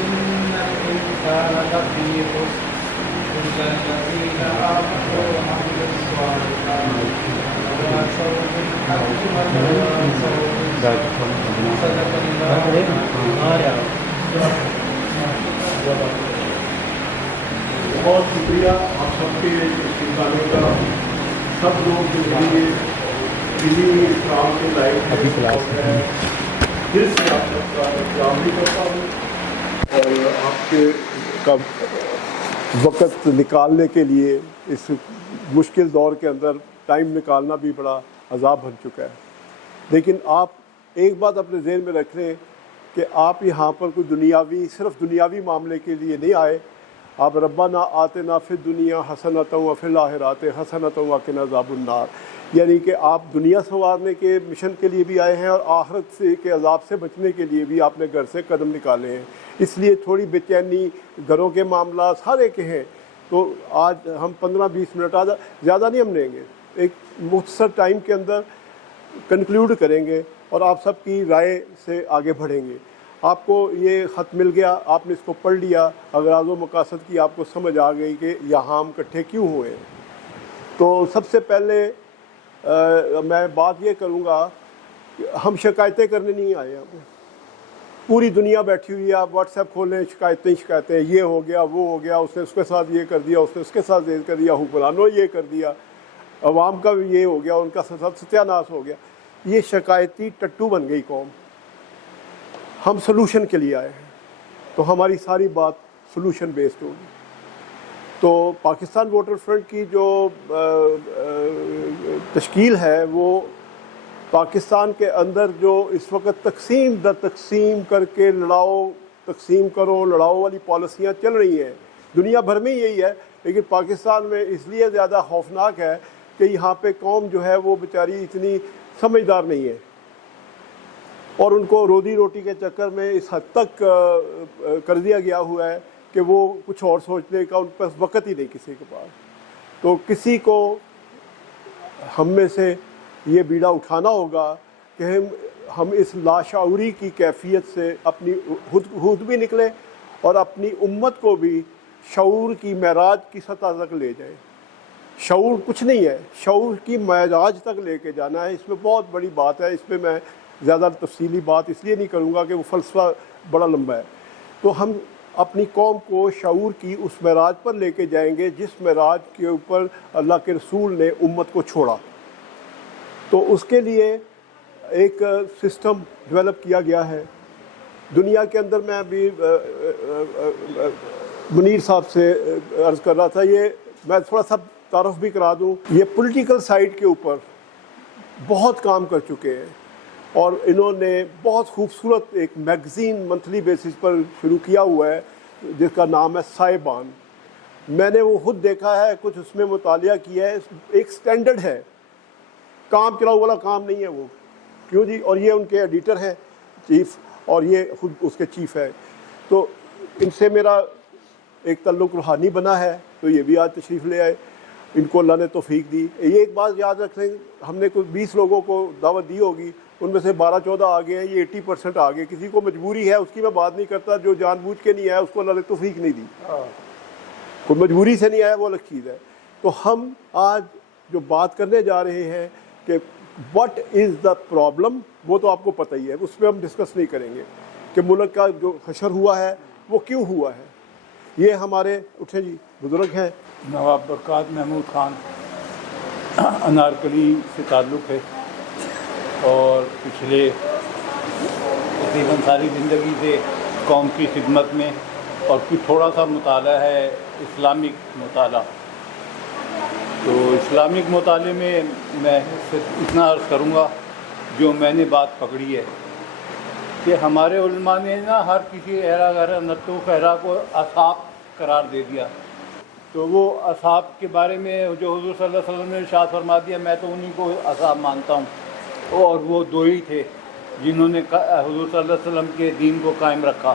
إن الإنسان لفي خسر إلا الذين آمنوا وعملوا الصالحات وتواصوا بالحق وتواصوا بالصبر صدق الله بہت شکریہ آپ سب کے استقبال کا. سب لوگ جو ہیں یہ اسلام کے لائق ہے. دل سے آپ سب کا احترام بھی کرتا ہوں اور آپ کے کا وقت نکالنے کے لیے اس مشکل دور کے اندر ٹائم نکالنا بھی بڑا عذاب بن چکا ہے. لیکن آپ ایک بات اپنے ذہن میں رکھ لیں کہ آپ یہاں پر کوئی صرف دنیاوی معاملے کے لیے نہیں آئے. آپ ربنا آتنا فی الدنیا حسنۃ وفی الآخرۃ حسنۃ وقنا عذاب النار، یعنی کہ آپ دنیا سنوارنے کے مشن کے لیے بھی آئے ہیں اور آخرت سے کے عذاب سے بچنے کے لیے بھی آپ نے گھر سے قدم نکالے ہیں. اس لیے تھوڑی بے چینی، گھروں کے معاملات سارے کے ہیں. تو آج ہم 15-20 منٹ زیادہ نہیں ہم لیں گے، ایک مختصر ٹائم کے اندر کنکلیوڈ کریں گے اور آپ سب کی رائے سے آگے بڑھیں گے. آپ کو یہ خط مل گیا، آپ نے اس کو پڑھ لیا، اغراض و مقاصد کی آپ کو سمجھ آ گئی کہ یہاں ہم اکٹھے کیوں ہوئے. تو سب سے پہلے میں بات یہ کروں گا کہ ہم شکایتیں کرنے نہیں آئے. پوری دنیا بیٹھی ہوئی ہے، آپ واٹس ایپ کھولیں، شکایتیں، یہ ہو گیا، وہ ہو گیا، اس نے اس کے ساتھ یہ کر دیا، اس نے اس کے ساتھ یہ کر دیا، حکمرانوں یہ کر دیا، عوام کا بھی یہ ہو گیا، ان کا سب ستیاناش ہو گیا. یہ شکایتی ٹٹو بن گئی قوم. ہم سلوشن کے لیے آئے ہیں تو ہماری ساری بات سلوشن بیسڈ ہوگی. تو پاکستان ووٹر فرنٹ کی جو تشکیل ہے وہ پاکستان کے اندر جو اس وقت تقسیم در تقسیم کر کے تقسیم کرو لڑاؤ والی پالیسیاں چل رہی ہیں، دنیا بھر میں یہی ہے، لیکن پاکستان میں اس لیے زیادہ خوفناک ہے کہ یہاں پہ قوم جو ہے وہ بیچاری اتنی سمجھدار نہیں ہے اور ان کو روزی روٹی کے چکر میں اس حد تک کر دیا گیا ہوا ہے کہ وہ کچھ اور سوچنے کا ان کے پاس وقت ہی نہیں کسی کے پاس. تو کسی کو ہم میں سے یہ بیڑا اٹھانا ہوگا کہ ہم اس لاشعوری کی کیفیت سے اپنی خود بھی نکلیں اور اپنی امت کو بھی شعور کی معراج کی سطح تک لے جائیں. شعور کچھ نہیں ہے، شعور کی معراج تک لے کے جانا ہے. اس میں بہت بڑی بات ہے، اس پہ میں زیادہ تفصیلی بات اس لیے نہیں کروں گا کہ وہ فلسفہ بڑا لمبا ہے. تو ہم اپنی قوم کو شعور کی اس معراج پر لے کے جائیں گے جس معراج کے اوپر اللہ کے رسول نے امت کو چھوڑا. تو اس کے لیے ایک سسٹم ڈیولپ کیا گیا ہے دنیا کے اندر. میں ابھی منیر صاحب سے عرض کر رہا تھا، یہ میں تھوڑا سا تعارف بھی کرا دوں. یہ پولیٹیکل سائڈ کے اوپر بہت کام کر چکے ہیں اور انہوں نے بہت خوبصورت ایک میگزین منتھلی بیسس پر شروع کیا ہوا ہے جس کا نام ہے سائبان. میں نے وہ خود دیکھا ہے، کچھ اس میں مطالعہ کیا ہے. ایک سٹینڈرڈ ہے، کام چلاؤ والا کام نہیں ہے وہ، کیوں جی. اور یہ ان کے ایڈیٹر ہیں چیف، اور یہ خود اس کے چیف ہے. تو ان سے میرا ایک تعلق روحانی بنا ہے، تو یہ بھی آج تشریف لے آئے. ان کو اللہ نے توفیق دی. یہ ایک بات یاد رکھ لیں، ہم نے کوئی 20 لوگوں کو دعوت دی ہوگی، ان میں سے 12-14 آ گئے ہیں، یہ 80% آ گئے. کسی کو مجبوری ہے، اس کی میں بات نہیں کرتا. جو جان بوجھ کے نہیں آیا اس کو اللہ نے توفیق نہیں دی. کوئی مجبوری سے نہیں آیا وہ الگ چیز ہے. تو ہم آج جو بات کرنے جا رہے ہیں کہ واٹ از دا پرابلم، وہ تو آپ کو پتہ ہی ہے، اس پہ ہم ڈسکس نہیں کریں گے کہ ملک کا جو حشر ہوا ہے وہ کیوں ہوا ہے. یہ ہمارے اٹھے جی بزرگ ہیں. نواب برکات محمود خان انارکلی سے تعلق ہے اور پچھلے تقریباً ساری زندگی سے قوم کی خدمت میں، اور کچھ تھوڑا سا مطالعہ ہے اسلامک مطالعہ. تو اسلامک مطالعے میں میں صرف اتنا عرض کروں گا جو میں نے بات پکڑی ہے کہ ہمارے علماء نے نا ہر کسی ایرا غیرہ نتو خیرہ کو اصحاب قرار دے دیا. تو وہ اصحاب کے بارے میں جو حضور صلی اللہ علیہ وسلم نے ارشاد فرما دیا، میں تو انہیں کو اصحاب مانتا ہوں. اور وہ دو ہی تھے جنہوں نے حضور صلی اللہ علیہ وسلم کے دین کو قائم رکھا.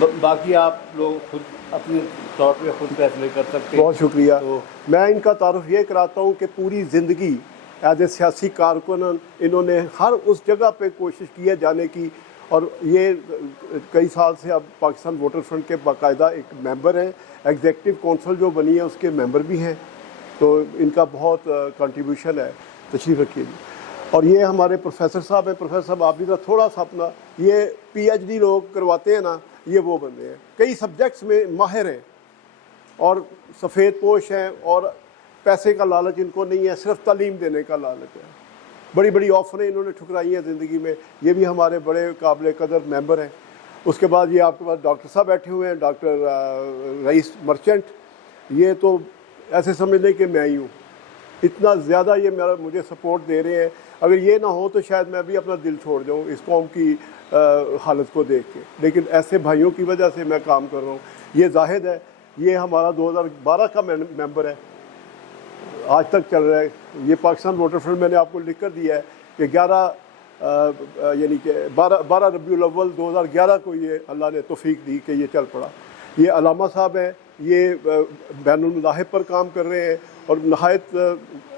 تو باقی آپ لوگ خود اپنے طور پہ خود فیصلے کر سکتے ہیں. بہت شکریہ. تو میں ان کا تعارف یہ کراتا ہوں کہ پوری زندگی ایز اے سیاسی کارکن انہوں نے ہر اس جگہ پہ کوشش کی ہے جانے کی، اور یہ کئی سال سے اب پاکستان ووٹر فرنٹ کے باقاعدہ ایک ممبر ہیں، ایگزیکٹو کونسل جو بنی ہے اس کے ممبر بھی ہیں، تو ان کا بہت کنٹریبیوشن ہے. تشریف رکھیے جی. اور یہ ہمارے پروفیسر صاحب ہیں. پروفیسر صاحب آپ بھی ذرا تھوڑا سا اپنا، یہ پی ایچ ڈی لوگ کرواتے ہیں نا، یہ وہ بندے ہیں کئی سبجیکٹس میں ماہر ہیں اور سفید پوش ہیں، اور پیسے کا لالچ ان کو نہیں ہے، صرف تعلیم دینے کا لالچ ہے. بڑی بڑی آفریں انہوں نے ٹھکرائی ہیں زندگی میں. یہ بھی ہمارے بڑے قابل قدر ممبر ہیں. اس کے بعد یہ آپ کے پاس ڈاکٹر صاحب بیٹھے ہوئے ہیں، ڈاکٹر رئیس مرچنٹ. یہ تو ایسے سمجھ لیں کہ میں ہی ہوں، اتنا زیادہ یہ مجھے سپورٹ دے رہے ہیں. اگر یہ نہ ہو تو شاید میں بھی اپنا دل چھوڑ جاؤں اس قوم کی حالت کو دیکھ کے، لیکن ایسے بھائیوں کی وجہ سے میں کام کر رہا ہوں. یہ زاہد ہے، یہ ہمارا 2012 کا ممبر ہے، آج تک چل رہا ہے. یہ پاکستان ووٹر فرنٹ میں نے آپ کو لکھ کر دیا ہے کہ 12 ربیع الاول 2011 کو یہ اللہ نے توفیق دی کہ یہ چل پڑا. یہ علامہ صاحب ہیں، یہ بین المذاہب پر کام کر رہے ہیں اور نہایت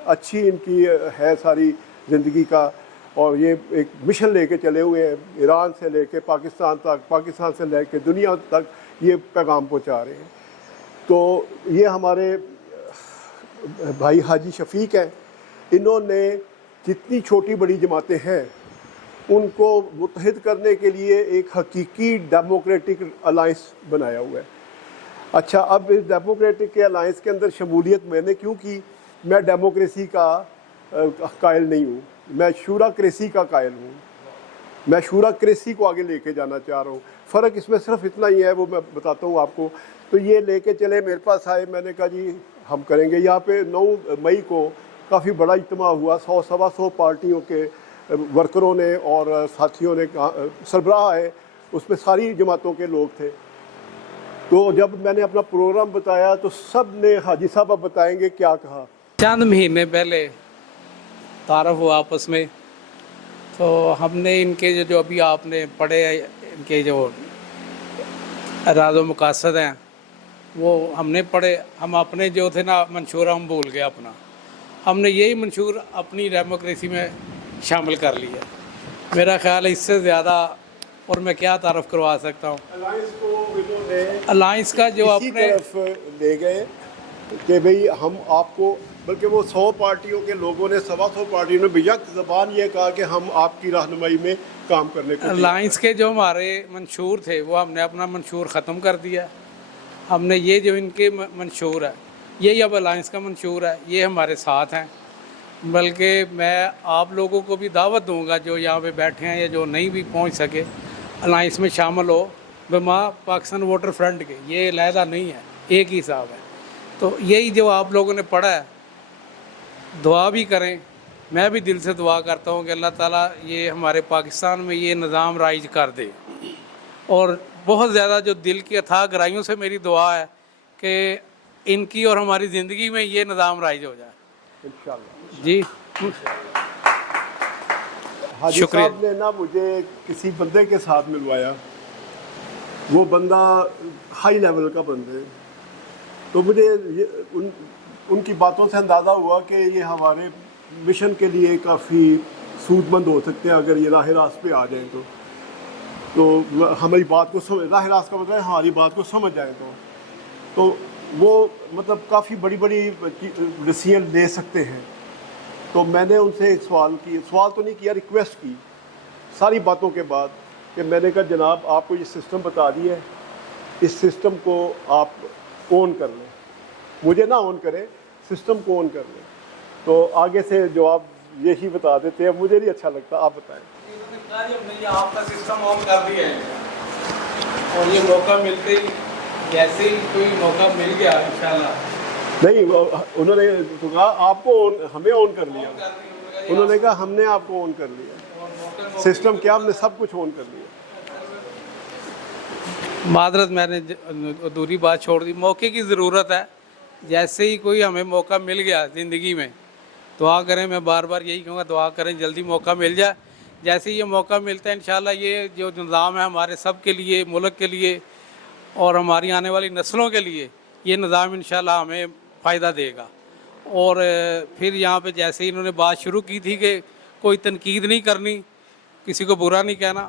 اچھی ان کی ہے ساری زندگی کا، اور یہ ایک مشن لے کے چلے ہوئے ہیں، ایران سے لے کے پاکستان تک، پاکستان سے لے کے دنیا تک یہ پیغام پہنچا رہے ہیں. تو یہ ہمارے بھائی حاجی شفیق ہیں، انہوں نے جتنی چھوٹی بڑی جماعتیں ہیں ان کو متحد کرنے کے لیے ایک حقیقی ڈیموکریٹک الائنس بنایا ہوا ہے. اچھا، اب اس ڈیموکریٹک کے الائنس کے اندر شمولیت میں نے کیوں کی؟ میں ڈیموکریسی کا قائل نہیں ہوں، میں شورا کریسی کا قائل ہوں. میں شورا کریسی کو آگے لے کے جانا چاہ رہا ہوں. فرق اس میں صرف اتنا ہی ہے، وہ میں بتاتا ہوں آپ کو. تو یہ لے کے چلے، میرے پاس آئے، میں نے کہا جی ہم کریں گے. یہاں پہ 9 مئی کو کافی بڑا اجتماع ہوا، 100-125 پارٹیوں کے ورکروں نے اور ساتھیوں نے، سربراہ آئے، اس میں ساری جماعتوں کے لوگ تھے. تو جب میں نے اپنا پروگرام بتایا تو سب نے، حاجی صاحب اب بتائیں گے کیا کہا. چند مہینے پہلے تعارف ہوا آپس میں، تو ہم نے ان کے جو ابھی آپ نے پڑھے ان کے جو اراد و مقاصد ہیں وہ ہم نے پڑھے. ہم اپنے جو تھے نا منشور ہم بھول گئے اپنا، ہم نے یہی منشور اپنی ڈیموکریسی میں شامل کر لیا. میرا خیال ہے اس سے زیادہ اور میں کیا تعارف کروا سکتا ہوں. الائنس کو انہوں نے الائنس کا جو اسی اپنے طرف لے گئے کہ بھئی ہم آپ کو، بلکہ وہ 100 پارٹیوں کے لوگوں نے، 125 پارٹیوں نے بیک زبان یہ کہا کہ ہم آپ کی رہنمائی میں کام کرنے کو. الائنس کے جو ہمارے منشور تھے وہ ہم نے اپنا منشور ختم کر دیا. ہم نے یہ جو ان کے منشور ہے یہی اب الائنس کا منشور ہے، یہ ہمارے ساتھ ہیں. بلکہ میں آپ لوگوں کو بھی دعوت دوں گا جو یہاں پہ بیٹھے ہیں یا جو نہیں بھی پہنچ سکے، الائنس میں شامل ہو. بما پاکستان ووٹر فرنٹ کے یہ علیحدہ نہیں ہے، ایک ہی صاحب ہے. تو یہی جو آپ لوگوں نے پڑھا ہے، دعا بھی کریں. میں بھی دل سے دعا کرتا ہوں کہ اللہ تعالیٰ یہ ہمارے پاکستان میں یہ نظام رائج کر دے. اور بہت زیادہ جو دل کی اتھاہ گہرائیوں سے میری دعا ہے کہ ان کی اور ہماری زندگی میں یہ نظام رائج ہو جائے انشاءاللہ. جی. حاجی شکریہ. صاحب نے نا مجھے کسی بندے کے ساتھ ملوایا، وہ بندہ ہائی لیول کا بندہ ہے. تو مجھے ان کی باتوں سے اندازہ ہوا کہ یہ ہمارے مشن کے لیے کافی سود مند ہو سکتے ہیں اگر یہ راہ راست پہ آ جائیں تو ہماری بات کو سمجھ، راہ راست کا مطلب ہے ہماری بات کو سمجھ جائیں تو وہ مطلب کافی بڑی بڑی ڈیسیژن لے سکتے ہیں. تو میں نے ان سے ایک سوال تو نہیں کیا، ریکویسٹ کی ساری باتوں کے بعد کہ میں نے کہا جناب آپ کو یہ سسٹم بتا دیا ہے، اس سسٹم کو آپ اون کر لیں، مجھے نہ اون کریں، سسٹم کو اون کر لیں. تو آگے سے جواب یہی بتا دیتے ہیں، مجھے نہیں اچھا لگتا، آپ بتائیں. آپ کا سسٹم آن کر دیا ہے اور یہ موقع ملتے ہی جیسے ہی کوئی موقع مل گیا انشاءاللہ. نہیں، انہوں نے تو کہا آپ کو ہمیں آن کر لیا. انہوں نے کہا ہم نے آپ کو آن کر لیا. سسٹم کیا، ہم نے سب کچھ آن کر لیا. معذرت میں نے ادھوری بات چھوڑ دی. موقع کی ضرورت ہے. جیسے ہی کوئی ہمیں موقع مل گیا زندگی میں، دعا کریں. میں بار بار یہی کہوں گا دعا کریں جلدی موقع مل جائے. جیسے یہ موقع ملتا ہے انشاءاللہ یہ جو نظام ہے ہمارے سب کے لیے، ملک کے لیے اور ہماری آنے والی نسلوں کے لیے، یہ نظام انشاءاللہ ہمیں فائدہ دے گا. اور پھر یہاں پہ جیسے ہی انہوں نے بات شروع کی تھی کہ کوئی تنقید نہیں کرنی، کسی کو برا نہیں کہنا،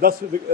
10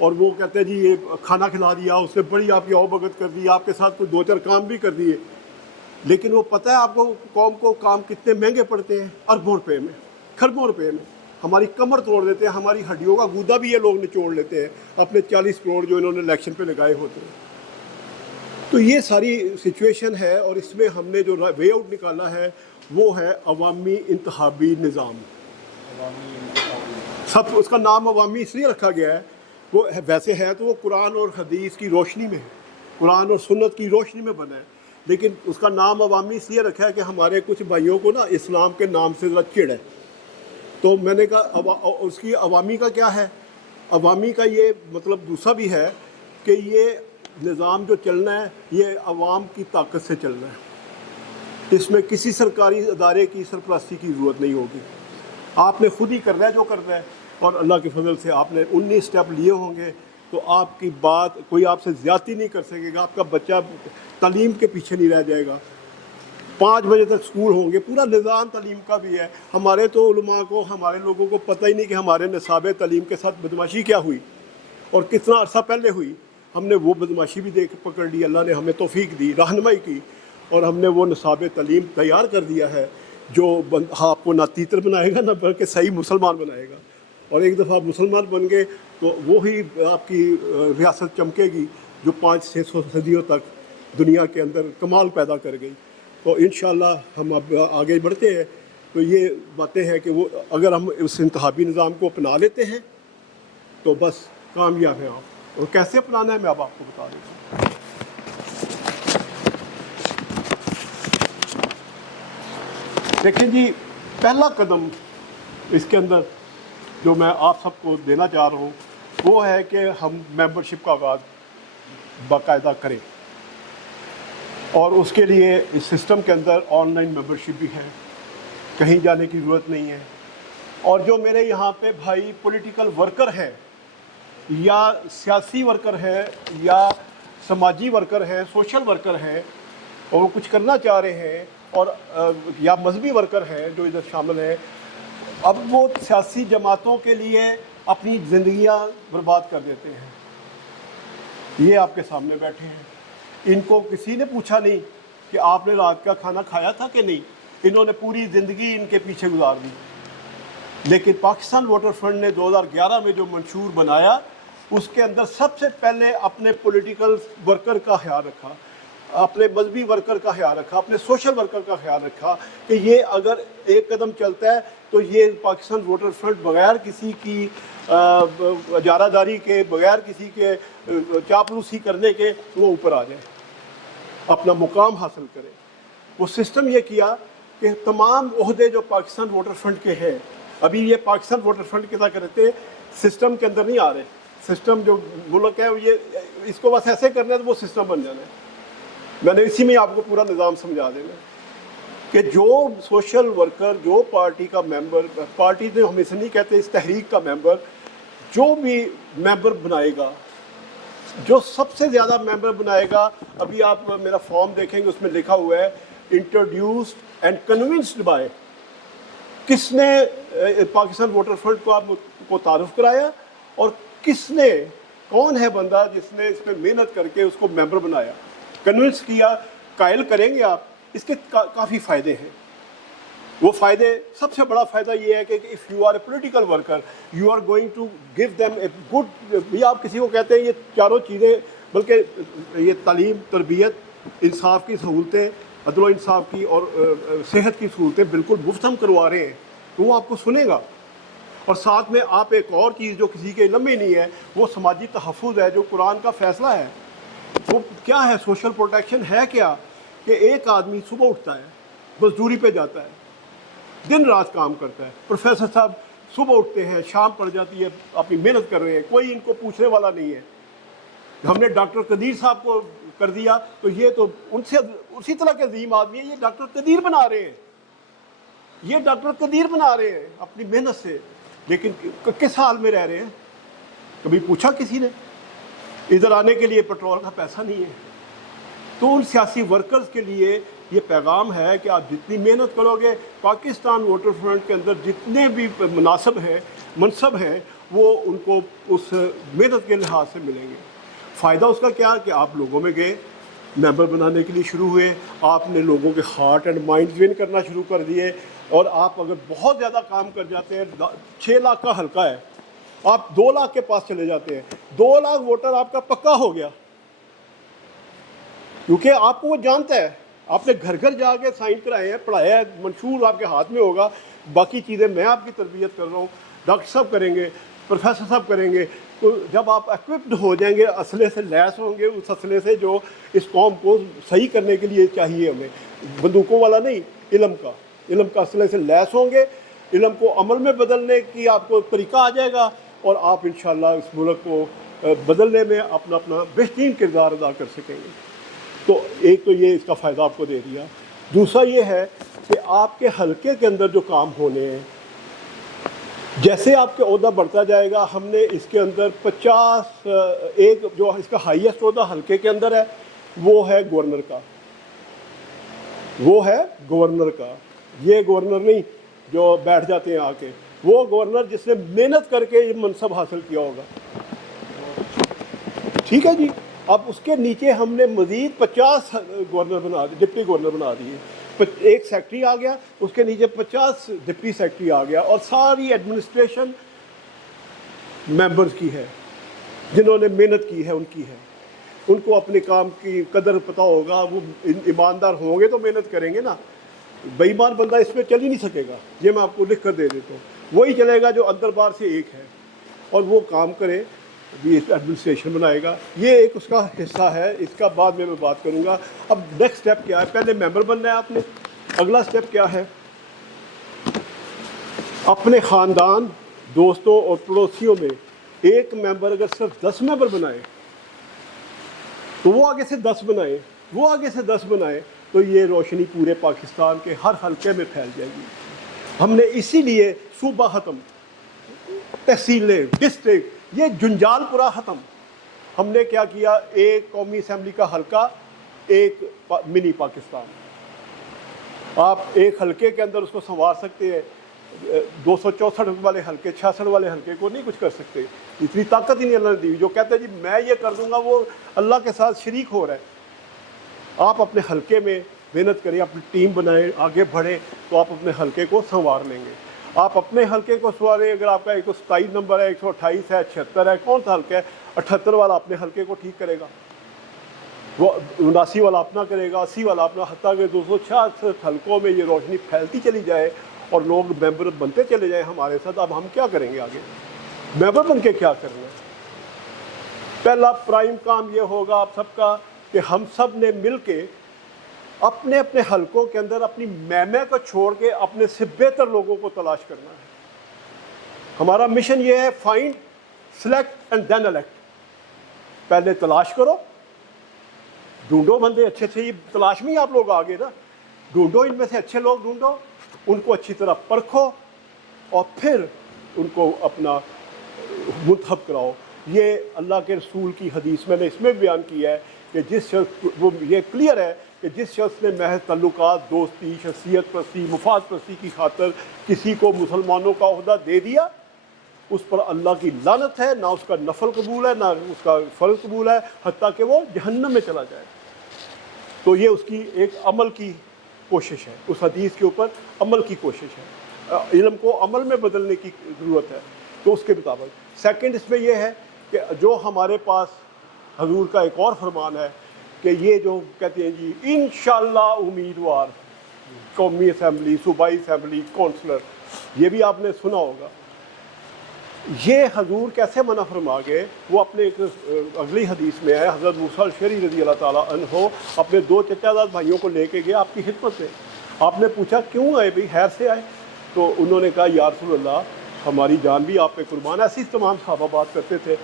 اور وہ کہتے ہیں جی یہ کھانا کھلا دیا، اس نے بڑی آپ کی آؤ بھگت کر دی، آپ کے ساتھ کوئی 2-4 کام بھی کر دیے، لیکن وہ پتہ ہے آپ کو قوم کو کام کتنے مہنگے پڑتے ہیں؟ اربوں روپے میں، کھربوں روپے میں، ہماری کمر توڑ دیتے ہیں، ہماری ہڈیوں کا گودا بھی یہ لوگ نچوڑ لیتے ہیں اپنے 40 کروڑ جو انہوں نے الیکشن پہ لگائے ہوتے ہیں۔ تو یہ ساری سچویشن ہے، اور اس میں ہم نے جو وے آؤٹ نکالا ہے وہ ہے عوامی انتخابی نظام۔ سب اس کا نام عوامی اس لیے رکھا گیا ہے، وہ ویسے ہے تو وہ قرآن اور حدیث کی روشنی میں ہے، قرآن اور سنت کی روشنی میں بنا ہے، لیکن اس کا نام عوامی اس لیے رکھا ہے کہ ہمارے کچھ بھائیوں کو نا اسلام کے نام سے ذرا چڑ ہے۔ تو میں نے کہا اس کی عوامی کا کیا ہے؟ عوامی کا یہ مطلب دوسرا بھی ہے کہ یہ نظام جو چلنا ہے یہ عوام کی طاقت سے چلنا ہے، اس میں کسی سرکاری ادارے کی سرپرستی کی ضرورت نہیں ہوگی، آپ نے خود ہی کرنا ہے جو کرنا ہے، اور اللہ کے فضل سے آپ نے 19 اسٹیپ لیے ہوں گے تو آپ کی بات کوئی آپ سے زیادتی نہیں کر سکے گا، آپ کا بچہ تعلیم کے پیچھے نہیں رہ جائے گا، 5 بجے تک سکول ہوں گے، پورا نظام تعلیم کا بھی ہے۔ ہمارے تو علماء کو، ہمارے لوگوں کو پتہ ہی نہیں کہ ہمارے نصاب تعلیم کے ساتھ بدماشی کیا ہوئی اور کتنا عرصہ پہلے ہوئی، ہم نے وہ بدماشی بھی دیکھ پکڑ لی، اللہ نے ہمیں توفیق دی، رہنمائی کی، اور ہم نے وہ نصاب تعلیم تیار کر دیا ہے جو آپ کو نہ تیتر بنائے گا نہ بلکہ صحیح مسلمان بنائے گا، اور ایک دفعہ آپ مسلمان بن گئے تو وہی آپ کی ریاست چمکے گی جو 500-600 صدیوں تک دنیا کے اندر کمال پیدا کر گئی۔ تو انشاءاللہ ہم اب آگے بڑھتے ہیں، تو یہ باتیں ہیں کہ وہ اگر ہم اس انتخابی نظام کو اپنا لیتے ہیں تو بس کامیاب ہیں آپ، اور کیسے اپنانا ہے میں اب آپ کو بتا دیتا ہوں۔ دیکھیں جی، پہلا قدم اس کے اندر جو میں آپ سب کو دینا چاہ رہا ہوں وہ ہے کہ ہم ممبرشپ کا آغاز باقاعدہ کریں، اور اس کے لیے اس سسٹم کے اندر آن لائن ممبرشپ بھی ہے، کہیں جانے کی ضرورت نہیں ہے، اور جو میرے یہاں پہ بھائی پولیٹیکل ورکر ہیں یا سیاسی ورکر ہیں یا سماجی ورکر ہیں، سوشل ورکر ہیں، اور وہ کچھ کرنا چاہ رہے ہیں، اور یا مذہبی ورکر ہیں جو ادھر شامل ہیں، اب وہ سیاسی جماعتوں کے لیے اپنی زندگیاں برباد کر دیتے ہیں۔ یہ آپ کے سامنے بیٹھے ہیں، ان کو کسی نے پوچھا نہیں کہ آپ نے رات کا کھانا کھایا تھا کہ نہیں، انہوں نے پوری زندگی ان کے پیچھے گزار دی، لیکن پاکستان ووٹر فرنٹ نے 2011 میں جو منشور بنایا اس کے اندر سب سے پہلے اپنے پولیٹیکل ورکر کا خیال رکھا، اپنے مذہبی ورکر کا خیال رکھا، اپنے سوشل ورکر کا خیال رکھا کہ یہ اگر ایک قدم چلتا ہے تو یہ پاکستان ووٹر فرنٹ بغیر کسی کی اجارہ داری کے، بغیر کسی کے چاپلوسی کرنے کے وہ اوپر آ جائے، اپنا مقام حاصل کرے۔ وہ سسٹم یہ کیا کہ تمام عہدے جو پاکستان ووٹر فرنٹ کے ہیں، ابھی یہ پاکستان ووٹر فرنٹ کے کیا کرتے ہیں، سسٹم کے اندر نہیں آ رہے، سسٹم جو ملک ہے یہ اس کو بس ایسے کرنا ہے تو وہ سسٹم بن جانا ہے۔ میں نے اسی میں آپ کو پورا نظام سمجھا دینا کہ جو سوشل ورکر، جو پارٹی کا ممبر، پارٹی تو ہم اسے نہیں کہتے، اس تحریک کا ممبر، جو بھی ممبر بنائے گا، جو سب سے زیادہ ممبر بنائے گا، ابھی آپ میرا فارم دیکھیں گے اس میں لکھا ہوا ہے انٹروڈیوسڈ اینڈ کنونسڈ بائی، کس نے پاکستان ووٹر فرنٹ کو آپ کو تعارف کرایا، اور کس نے، کون ہے بندہ جس نے اس میں محنت کر کے اس کو ممبر بنایا، کنونس کیا، قائل کریں گے آپ۔ اس کے کافی فائدے ہیں، وہ فائدے، سب سے بڑا فائدہ یہ ہے کہ if you are a political worker you are going to give them a good, یہ آپ کسی کو کہتے ہیں یہ چاروں چیزیں، بلکہ یہ تعلیم، تربیت، انصاف کی سہولتیں، عدل و انصاف کی اور صحت کی سہولتیں بالکل مفت ہم کروا رہے ہیں، تو وہ آپ کو سنے گا، اور ساتھ میں آپ ایک اور چیز جو کسی کے علم میں نہیں ہے، وہ سماجی تحفظ ہے جو قرآن کا فیصلہ ہے۔ وہ کیا ہے؟ سوشل پروٹیکشن ہے کیا کہ ایک آدمی صبح اٹھتا ہے، مزدوری پہ جاتا ہے، دن رات کام کرتا ہے، پروفیسر صاحب صبح اٹھتے ہیں، شام پڑ جاتی ہے، اپنی محنت کر رہے ہیں، کوئی ان کو پوچھنے والا نہیں ہے۔ ہم نے ڈاکٹر قدیر صاحب کو کر دیا تو یہ تو ان سے اسی طرح کے عظیم آدمی ہیں، یہ ڈاکٹر قدیر بنا رہے ہیں، یہ ڈاکٹر قدیر بنا رہے ہیں اپنی محنت سے، لیکن کس حال میں رہ رہے ہیں؟ کبھی پوچھا کسی نے؟ ادھر آنے کے لیے پیٹرول کا پیسہ نہیں ہے۔ تو ان سیاسی ورکرز کے لیے یہ پیغام ہے کہ آپ جتنی محنت کرو گے، پاکستان ووٹر فرنٹ کے اندر جتنے بھی مناصب ہیں منصب ہیں وہ ان کو اس محنت کے لحاظ سے ملیں گے. فائدہ اس کا کیا کہ آپ لوگوں میں گئے, ممبر بنانے کے لیے شروع ہوئے, آپ نے لوگوں کے ہارٹ اینڈ مائنڈ ون کرنا شروع کر دیے, اور آپ اگر بہت زیادہ کام کر جاتے ہیں, 6 لاکھ کا حلقہ ہے, آپ 2 لاکھ کے پاس چلے جاتے ہیں, 2 لاکھ ووٹر آپ کا پکا ہو گیا, کیونکہ آپ کو وہ جانتا ہے, آپ نے گھر گھر جا کے سائن کرائے ہیں, پڑھایا ہے, منشور آپ کے ہاتھ میں ہوگا. باقی چیزیں میں آپ کی تربیت کر رہا ہوں, ڈاکٹر صاحب کریں گے, پروفیسر صاحب کریں گے. تو جب آپ ایکوپڈ ہو جائیں گے, اسلحے سے لیس ہوں گے, اس اسلحے سے جو اس قوم کو صحیح کرنے کے لیے چاہیے ہمیں, بندوقوں والا نہیں, علم کا اسلحے سے لیس ہوں گے, علم کو عمل میں بدلنے کی آپ کو طریقہ آ جائے گا, اور آپ انشاءاللہ اس ملک کو بدلنے میں اپنا بہترین کردار ادا کر سکیں گے. تو ایک تو یہ اس کا فائدہ آپ کو دے دیا. دوسرا یہ ہے کہ آپ کے حلقے کے اندر جو کام ہونے ہیں, جیسے آپ کے عہدہ بڑھتا جائے گا, ہم نے اس کے اندر 50 ایک جو اس کا ہائیسٹ عہدہ حلقے کے اندر ہے وہ ہے گورنر کا, یہ گورنر نہیں جو بیٹھ جاتے ہیں آ کے, وہ گورنر جس نے محنت کر کے یہ منصب حاصل کیا ہوگا. ٹھیک ہے جی. اب اس کے نیچے ہم نے مزید 50 گورنر بنا دیے, ڈپٹی گورنر بنا دیے, ایک سیکٹری آ گیا, اس کے نیچے 50 ڈپٹی سیکٹری آ گیا, اور ساری ایڈمنسٹریشن ممبرز کی ہے, جنہوں نے محنت کی ہے ان کی ہے. ان کو اپنے کام کی قدر پتہ ہوگا, وہ ایماندار ہوں گے تو محنت کریں گے نا. بے ایمان بندہ اس پہ چل ہی نہیں سکے گا, یہ میں آپ کو لکھ کر دے دیتا ہوں. وہی چلے گا جو اندر بار سے ایک ہے, اور وہ کام کرے, بھی ایڈمنسٹریشن بنائے گا. یہ ایک اس کا حصہ ہے, اس کا بعد میں بات کروں گا. اب نیکسٹ سٹیپ کیا ہے؟ پہلے ممبر بننا ہے آپ نے. اگلا سٹیپ کیا ہے؟ اپنے خاندان, دوستوں اور پڑوسیوں میں ایک ممبر اگر صرف 10 ممبر بنائے تو وہ آگے سے 10 بنائے, تو یہ روشنی پورے پاکستان کے ہر حلقے میں پھیل جائے گی. ہم نے اسی لیے صوبہ ختم, تحصیلیں, ڈسٹرکٹ, یہ جنجال پورا ختم. ہم نے کیا کیا؟ ایک قومی اسمبلی کا حلقہ, ایک منی پاکستان. آپ ایک حلقے کے اندر اس کو سنوار سکتے ہیں. 264 والے حلقے, 66 والے حلقے کو نہیں کچھ کر سکتے. اتنی طاقت ہی نہیں اللہ نے دی. جو کہتے ہیں جی میں یہ کر دوں گا, وہ اللہ کے ساتھ شریک ہو رہا ہے. آپ اپنے حلقے میں محنت کریں, اپنی ٹیم بنائیں, آگے بڑھیں, تو آپ اپنے حلقے کو سنوار لیں گے. آپ اپنے حلقے کو سنواریں. اگر آپ کا 127 نمبر ہے, 128 ہے, 76 ہے, کون سا حلقہ ہے, 78 والا اپنے حلقے کو ٹھیک کرے گا, وہ 79 والا اپنا کرے گا, 80 والا اپنا, حتیٰ کہ 266 حلقوں میں یہ روشنی پھیلتی چلی جائے اور لوگ ممبر بنتے چلے جائیں ہمارے ساتھ. اب ہم کیا کریں گے آگے؟ ممبر بن کے کیا کرنا ہے؟ پہلا پرائم کام یہ ہوگا آپ سب کا کہ ہم سب نے مل کے اپنے اپنے حلقوں کے اندر اپنی میمے کو چھوڑ کے اپنے سے بہتر لوگوں کو تلاش کرنا ہے. ہمارا مشن یہ ہے, find, select and then elect. پہلے تلاش کرو, ڈھونڈو بندے اچھے اچھے. یہ تلاش میں ہی آپ لوگ آگے نا, ڈھونڈو, ان میں سے اچھے لوگ ڈھونڈو, ان کو اچھی طرح پرکھو, اور پھر ان کو اپنا منتخب کراؤ. یہ اللہ کے رسول کی حدیث میں نے اس میں بیان کیا ہے کہ جس شخص, وہ یہ کلیئر ہے کہ جس شخص نے محض تعلقات, دوستی, شخصیت پرستی, مفاد پرستی کی خاطر کسی کو مسلمانوں کا عہدہ دے دیا, اس پر اللہ کی لعنت ہے. نہ اس کا نفل قبول ہے, نہ اس کا فرض قبول ہے, حتیٰ کہ وہ جہنم میں چلا جائے. تو یہ اس کی ایک عمل کی کوشش ہے, اس حدیث کے اوپر عمل کی کوشش ہے. علم کو عمل میں بدلنے کی ضرورت ہے. تو اس کے مطابق سیکنڈ اس میں یہ ہے کہ جو ہمارے پاس حضور کا ایک اور فرمان ہے کہ یہ جو کہتے ہیں جی انشاءاللہ امیدوار قومی اسمبلی, صوبائی اسمبلی, کونسلر, یہ بھی آپ نے سنا ہوگا. یہ حضور کیسے منع فرما گئے؟ وہ اپنے ایک اگلی حدیث میں ہے, حضرت موسیٰ الشعری رضی اللہ تعالیٰ عنہ اپنے 2 چچا زاد بھائیوں کو لے کے گئے آپ کی خدمت میں. آپ نے پوچھا کیوں آئے بھائی, خیر سے آئے؟ تو انہوں نے کہا یا رسول اللہ ہماری جان بھی آپ پہ قربان ہے. ایسی تمام صحابہ بات کرتے تھے.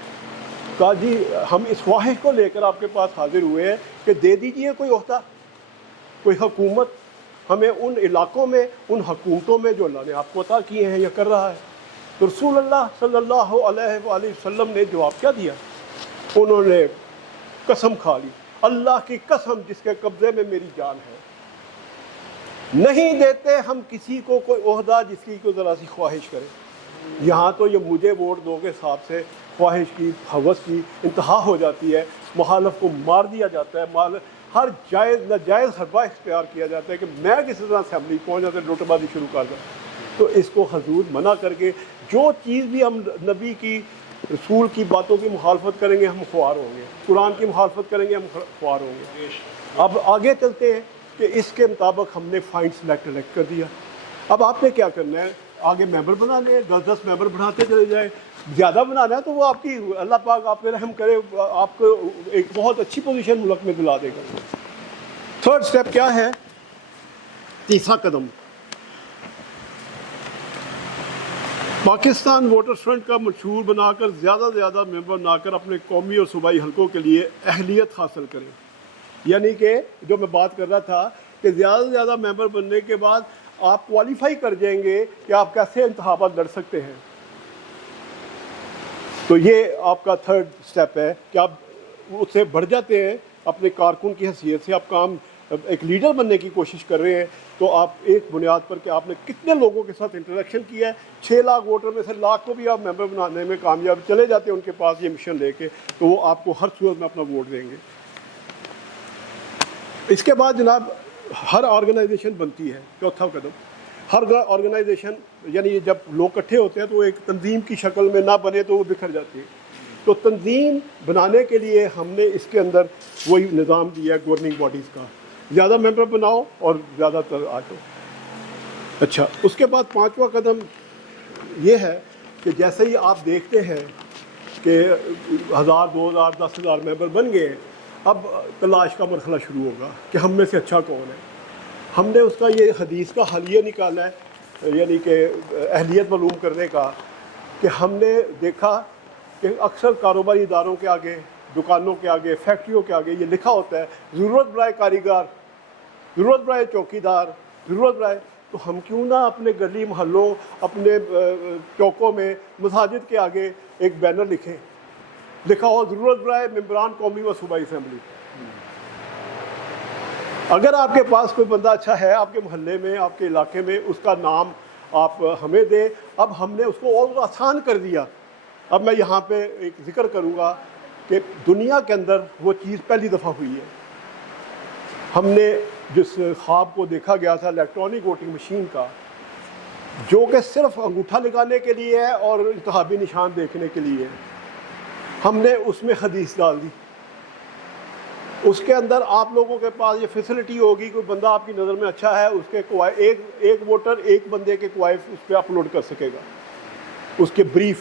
کہا جی ہم اس خواہش کو لے کر آپ کے پاس حاضر ہوئے ہیں کہ دے دیجئے کوئی عہدہ, کوئی حکومت ہمیں ان علاقوں میں, ان حکومتوں میں جو اللہ نے آپ کو عطا کیے ہیں یا کر رہا ہے. تو رسول اللہ صلی اللہ علیہ وآلہ وسلم نے جواب کیا دیا؟ انہوں نے قسم کھا لی, اللہ کی قسم جس کے قبضے میں میری جان ہے, نہیں دیتے ہم کسی کو کوئی عہدہ جس کی کوئی ذرا سی خواہش کرے. یہاں تو یہ مجھے ووٹ دو کے حساب سے خواہش کی ہوس کی انتہا ہو جاتی ہے، مخالف کو مار دیا جاتا ہے، ہر جائز ناجائز حربہ اختیار کیا جاتا ہے کہ میں کسی طرح اسمبلی پہنچ جاتا ہے لوٹ بازی شروع کر دیں. تو اس کو حضور منع کر کے جو چیز بھی ہم نبی کی رسول کی باتوں کی مخالفت کریں گے ہم خوار ہوں گے، قرآن کی مخالفت کریں گے ہم خوار ہوں گے. اب آگے چلتے ہیں کہ اس کے مطابق ہم نے فائن سلیکٹ کر دیا. اب آپ نے کیا کرنا ہے، آگے ممبر بنانے ہیں، 10 ممبر بڑھاتے چلے جائیں. زیادہ بنانا ہے تو وہ آپ کی اللہ پاک آپ پہ رحم کرے، آپ کو ایک بہت اچھی پوزیشن ملک میں دلا دے گا. تھرڈ سٹیپ کیا ہے، تیسرا قدم، پاکستان ووٹرز فرنٹ کا منشور بنا کر زیادہ سے زیادہ ممبر بنا کر اپنے قومی اور صوبائی حلقوں کے لیے اہلیت حاصل کریں. یعنی کہ جو میں بات کر رہا تھا کہ زیادہ سے زیادہ ممبر بننے کے بعد آپ کوالیفائی کر جائیں گے کہ آپ کیسے انتخابات لڑ سکتے ہیں. تو یہ آپ کا تھرڈ سٹیپ ہے کہ آپ اس سے بڑھ جاتے ہیں اپنے کارکن کی حیثیت سے، آپ کام ایک لیڈر بننے کی کوشش کر رہے ہیں. تو آپ ایک بنیاد پر کہ آپ نے کتنے لوگوں کے ساتھ انٹریکشن کیا ہے، 6 لاکھ ووٹر میں سے لاکھ کو بھی آپ ممبر بنانے میں کامیاب چلے جاتے ہیں ان کے پاس یہ مشن لے کے، تو وہ آپ کو ہر صورت میں اپنا ووٹ دیں گے. اس کے بعد جناب ہر آرگنائزیشن بنتی ہے. چوتھا قدم، ہر آرگنائزیشن یعنی جب لوگ اکٹھے ہوتے ہیں تو ایک تنظیم کی شکل میں نہ بنے تو وہ بکھر جاتی ہے. تو تنظیم بنانے کے لیے ہم نے اس کے اندر وہی نظام دیا ہے گورننگ باڈیز کا، زیادہ ممبر بناؤ اور زیادہ تر آ جاؤ. اچھا، اس کے بعد پانچواں قدم یہ ہے کہ جیسے ہی آپ دیکھتے ہیں کہ 1000 2000 10,000 ممبر بن گئے، اب تلاش کا مرحلہ شروع ہوگا کہ ہم میں سے اچھا کون ہے. ہم نے اس کا یہ حدیث کا حلیہ نکالا ہے، یعنی کہ اہلیت معلوم کرنے کا، کہ ہم نے دیکھا کہ اکثر کاروباری اداروں کے آگے، دکانوں کے آگے، فیکٹریوں کے آگے یہ لکھا ہوتا ہے ضرورت برائے کاریگر، ضرورت برائے چوکیدار، ضرورت برائے. تو ہم کیوں نہ اپنے گلی محلوں، اپنے چوکوں میں، مساجد کے آگے ایک بینر لکھیں، لکھا ہو ضرورت برائے ممبران قومی و صوبائی اسمبلی. اگر آپ کے پاس کوئی بندہ اچھا ہے آپ کے محلے میں، آپ کے علاقے میں، اس کا نام آپ ہمیں دیں. اب ہم نے اس کو اور آسان کر دیا. اب میں یہاں پہ ایک ذکر کروں گا کہ دنیا کے اندر وہ چیز پہلی دفعہ ہوئی ہے. ہم نے جس خواب کو دیکھا گیا تھا الیکٹرانک ووٹنگ مشین کا، جو کہ صرف انگوٹھا لگانے کے لیے ہے اور انتخابی نشان دیکھنے کے لیے ہے، ہم نے اس میں حدیث ڈال دی. اس کے اندر آپ لوگوں کے پاس یہ فیسلٹی ہوگی، کوئی بندہ آپ کی نظر میں اچھا ہے، اس کے ایک ووٹر ایک بندے کے کوائف اس پہ اپلوڈ کر سکے گا، اس کے بریف،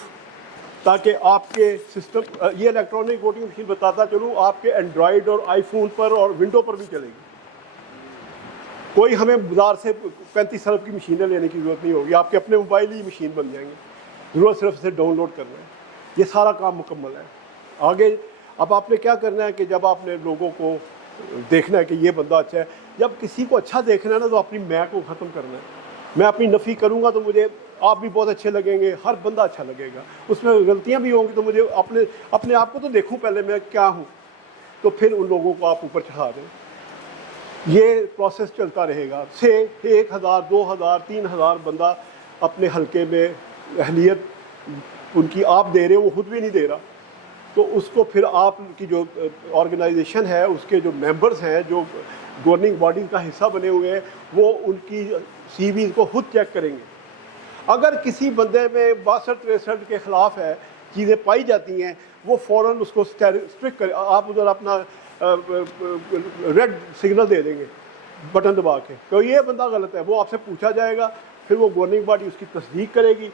تاکہ آپ کے سسٹم، یہ الیکٹرانک ووٹنگ مشین بتاتا چلوں آپ کے اینڈرائڈ اور آئی فون پر اور ونڈو پر بھی چلے گی. کوئی ہمیں بازار سے 35 ارب کی مشینیں لینے کی ضرورت نہیں ہوگی، آپ کے اپنے موبائل ہی مشین بن جائیں گے، ضرورت صرف اسے ڈاؤن لوڈ کرنا ہے. یہ سارا کام مکمل ہے. آگے اب آپ نے کیا کرنا ہے کہ جب آپ نے لوگوں کو دیکھنا ہے کہ یہ بندہ اچھا ہے، جب کسی کو اچھا دیکھنا ہے نا تو اپنی میں کو ختم کرنا ہے. میں اپنی نفی کروں گا تو مجھے آپ بھی بہت اچھے لگیں گے، ہر بندہ اچھا لگے گا. اس میں غلطیاں بھی ہوں گی تو مجھے اپنے آپ کو تو دیکھوں پہلے میں کیا ہوں، تو پھر ان لوگوں کو آپ اوپر چڑھا دیں. یہ پروسیس چلتا رہے گا. 1000 2000 3000 بندہ اپنے حلقے میں اہلیت ان کی آپ دے رہے ہیں، وہ خود بھی نہیں دے رہا. تو اس کو پھر آپ کی جو آرگنائزیشن ہے، اس کے جو ممبرز ہیں جو گورننگ باڈیز کا حصہ بنے ہوئے ہیں، وہ ان کی سی ویز کو خود چیک کریں گے. اگر کسی بندے میں 62 63 کے خلاف ہے، چیزیں پائی جاتی ہیں، وہ فوراً اس کو اسٹرک کرے. آپ ادھر اپنا ریڈ سگنل دے دیں گے بٹن دبا کے، تو یہ بندہ غلط ہے، وہ آپ سے پوچھا جائے گا، پھر وہ گورننگ باڈی اس کی تصدیق کرے گی.